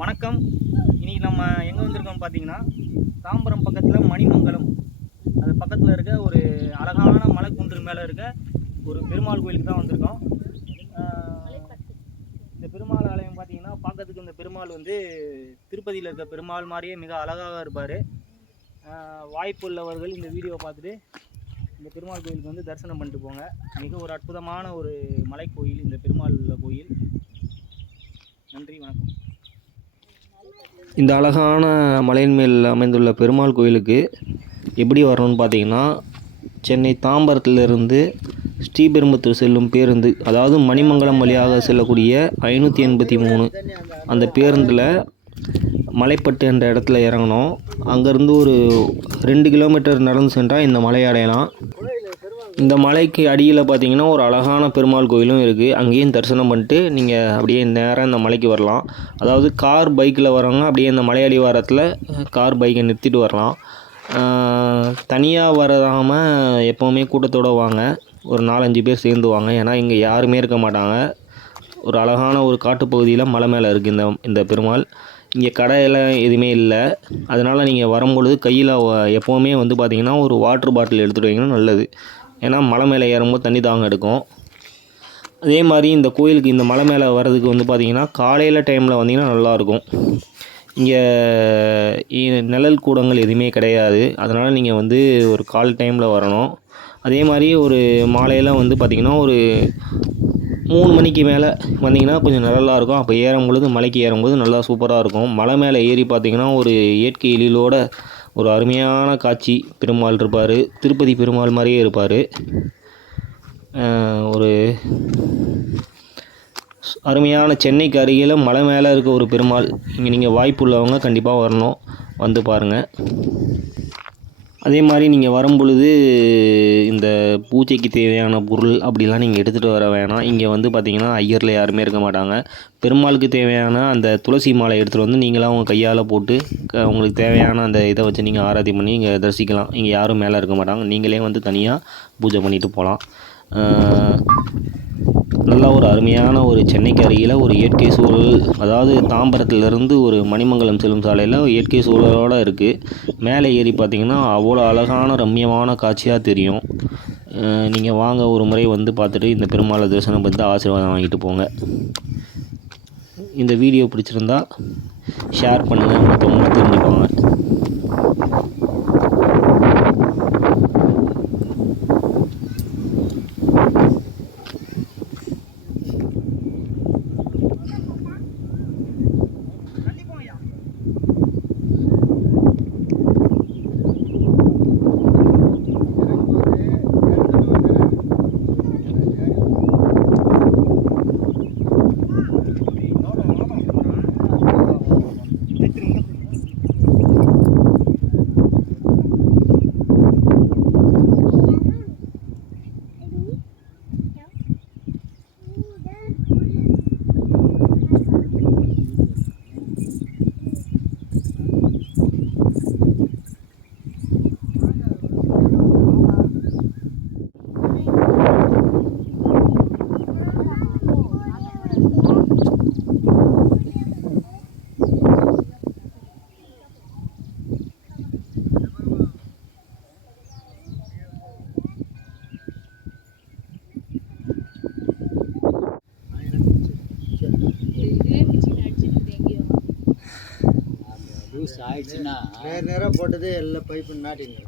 வணக்கம். இன்னைக்கு நம்ம எங்கே வந்திருக்கோம் பார்த்தீங்கன்னா தாம்பரம் பக்கத்தில் மணிமங்கலம். அது பக்கத்தில் இருக்க ஒரு அழகான மலைக்குன்று மேலே இருக்க ஒரு பெருமாள் கோயிலுக்கு தான் வந்திருக்கோம். இந்த பெருமாள் ஆலயம் பார்த்தீங்கன்னா பார்க்கறதுக்கு இந்த பெருமாள் வந்து திருப்பதியில் இருக்க பெருமாள் மாதிரியே மிக அழகாக இருப்பார். வாய்ப்பு உள்ளவர்கள் இந்த வீடியோவை பார்த்துட்டு இந்த பெருமாள் கோயிலுக்கு வந்து தரிசனம் பண்ணிட்டு போங்க. மிக ஒரு அற்புதமான ஒரு மலைக்கோயில் இந்த பெருமாள் கோயில். நன்றி வணக்கம். இந்த அழகான மலையின் மேல் அமைந்துள்ள பெருமாள் கோயிலுக்கு எப்படி வரணும்னு பார்த்தீங்கன்னா சென்னை தாம்பரத்திலிருந்து ஸ்ரீபெரும்புத்தூர் செல்லும் பேருந்து அதாவது மணிமங்கலம் வழியாக செல்லக்கூடிய ஐநூற்றி எண்பத்தி மூணு அந்த பேருந்தில் மலைப்பட்டு என்ற இடத்துல இறங்கணும் அங்கேருந்து ஒரு ரெண்டு கிலோமீட்டர் நடந்து சென்றால் இந்த மலை அடையலாம். இந்த மலைக்கு அடியில் பார்த்தீங்கன்னா ஒரு அழகான பெருமாள் கோயிலும் இருக்குது அங்கேயும் தரிசனம் பண்ணிட்டு நீங்கள் அப்படியே நேராக இந்த மலைக்கு வரலாம். அதாவது கார் பைக்கில் வரவங்க அப்படியே இந்த மலை அடிவாரத்தில் கார் பைக்கை நிறுத்திட்டு வரலாம். தனியாக வராமல் எப்போவுமே கூட்டத்தோடு வாங்க. ஒரு நாலஞ்சு பேர் சேர்ந்து வாங்க. ஏன்னா இங்கே யாருமே இருக்க மாட்டாங்க. ஒரு அழகான ஒரு காட்டுப்பகுதியில் மலை மேலே இருக்குது இந்த இந்த பெருமாள். இங்கே கடையெல்லாம் எதுவுமே இல்லை. அதனால் நீங்கள் வரும்பொழுது கையில் எப்போவுமே வந்து பார்த்தீங்கன்னா ஒரு வாட்டர் பாட்டில் எடுத்துகிட்டு வைங்கன்னா நல்லது. ஏன்னா மலை மேலே ஏறும்போது தண்ணி தாகம் எடுக்கும். அதே மாதிரி இந்த கோயிலுக்கு இந்த மலை மேலே வர்றதுக்கு வந்து பார்த்திங்கன்னா காலையில் டைமில் வந்தீங்கன்னா நல்லாயிருக்கும். இங்கே நிழல் கூடங்கள் எதுவுமே கிடையாது. அதனால் நீங்கள் வந்து ஒரு கால் டைமில் வரணும். அதே மாதிரி ஒரு மாலையில் வந்து பார்த்திங்கன்னா ஒரு மூணு மணிக்கு மேலே வந்தீங்கன்னா கொஞ்சம் நல்லா இருக்கும் அப்போ ஏறும்பொழுது மலைக்கு ஏறும்போது நல்லா சூப்பராக இருக்கும். மலை மேலே ஏறி பார்த்தீங்கன்னா ஒரு இயற்கை எழிலோட ஒரு அருமையான காட்சி பெருமாள் இருப்பார். திருப்பதி பெருமாள் மாதிரியே இருப்பார். ஒரு அருமையான சென்னைக்கு அருகில் மலை மேலே இருக்க ஒரு பெருமாள். இங்கே நீங்கள் வாய்ப்பு உள்ளவங்க கண்டிப்பாக வரணும். வந்து பாருங்கள் அதே மாதிரி நீங்கள் வரும் பொழுது இந்த பூஜைக்கு தேவையான பொருள் அப்படிலாம் நீங்கள் எடுத்துகிட்டு வர வேணாம். இங்கே வந்து பார்த்தீங்கன்னா ஐயரில் யாருமே இருக்க மாட்டாங்க. பெருமாளுக்கு தேவையான அந்த துளசி மாலை எடுத்துகிட்டு வந்து நீங்களாக உங்கள் கையால் போட்டு க- உங்களுக்கு தேவையான அந்த இதை வச்சு நீங்கள் ஆராதி பண்ணி இங்கே தரிசிக்கலாம். இங்கே யாரும் மேலே இருக்க மாட்டாங்க. நீங்களே வந்து தனியாக பூஜை பண்ணிவிட்டு போகலாம் நல்ல ஒரு அருமையான ஒரு சென்னைக்கு அருகில் ஒரு இயற்கை சூழல் அதாவது தாம்பரத்துலேருந்து ஒரு மணிமங்கலம் செல்லும் சாலையில் இயற்கை சூழலோடு இருக்குது மேலே ஏறி பார்த்தீங்கன்னா அவ்வளோ அழகான ரம்மியமான காட்சியாக தெரியும். நீங்கள் வாங்க ஒரு முறை வந்து பார்த்துட்டு இந்த பெருமாளை தரிசனம் பண்ணி ஆசீர்வாதம் வாங்கிட்டு போங்க. இந்த வீடியோ பிடிச்சிருந்தா ஷேர் பண்ணுங்கள் மற்றவங்க தெரிஞ்சுப்பாங்க லூஸ் ஆயிடுச்சுன்னா நேர நேராக போட்டது எல்லாம் பைப்பு நாட்டிங்க